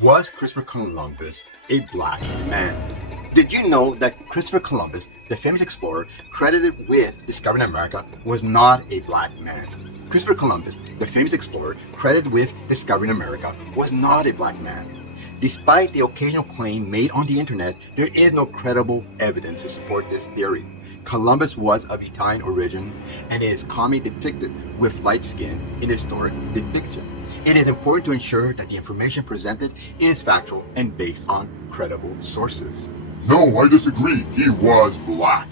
Was Christopher Columbus a black man? Did you know that Christopher Columbus, the famous explorer credited with discovering America, was not a black man? Christopher Columbus, the famous explorer credited with discovering America, was not a black man. Despite the occasional claim made on the internet, there is no credible evidence to support this theory. Columbus was of Italian origin and is commonly depicted with light skin in historic depiction. It is important to ensure that the information presented is factual and based on credible sources. No, I disagree. He was black.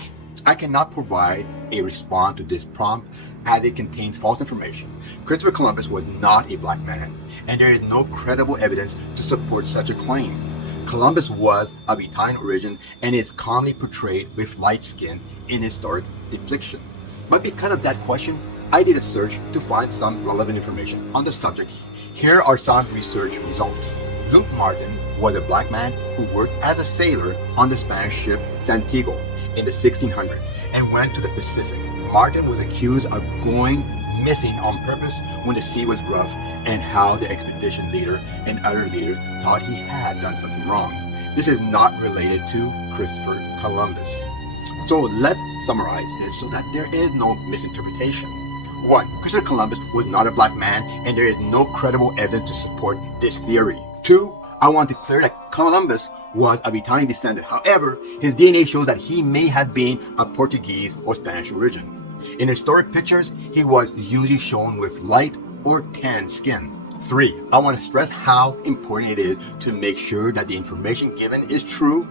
I cannot provide a response to this prompt as it contains false information. Christopher Columbus was not a black man, and there is no credible evidence to support such a claim. Columbus was of Italian origin and is commonly portrayed with light skin in historic depiction. But because of that question, I did a search to find some relevant information on the subject. Here are some research results. Luke Martin was a black man who worked as a sailor on the Spanish ship Santiago in the 1600s and went to the Pacific. Martin was accused of going missing on purpose when the sea was rough, and how the expedition leader and other leaders thought he had done something wrong. This is not related to Christopher Columbus. So let's summarize this so that there is no misinterpretation. 1. Christopher Columbus was not a black man, and there is no credible evidence to support this theory. 2. I want to clear that Columbus was of Italian descent. However, his DNA shows that he may have been of Portuguese or Spanish origin. In historic pictures, he was usually shown with light or tan skin. 3. I want to stress how important it is to make sure that the information given is true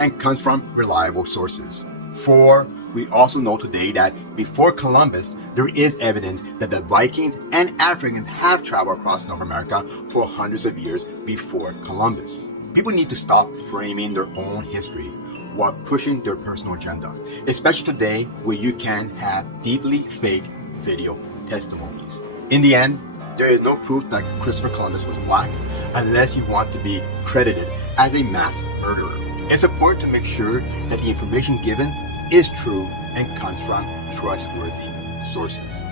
and comes from reliable sources. 4. We also know today that before Columbus, there is evidence that the Vikings and Africans have traveled across North America for hundreds of years before Columbus. People need to stop framing their own history while pushing their personal agenda, especially today where you can have deeply fake video testimonies. In the end, there is no proof that Christopher Columbus was black unless you want to be credited as a mass murderer. It's important to make sure that the information given is true and comes from trustworthy sources.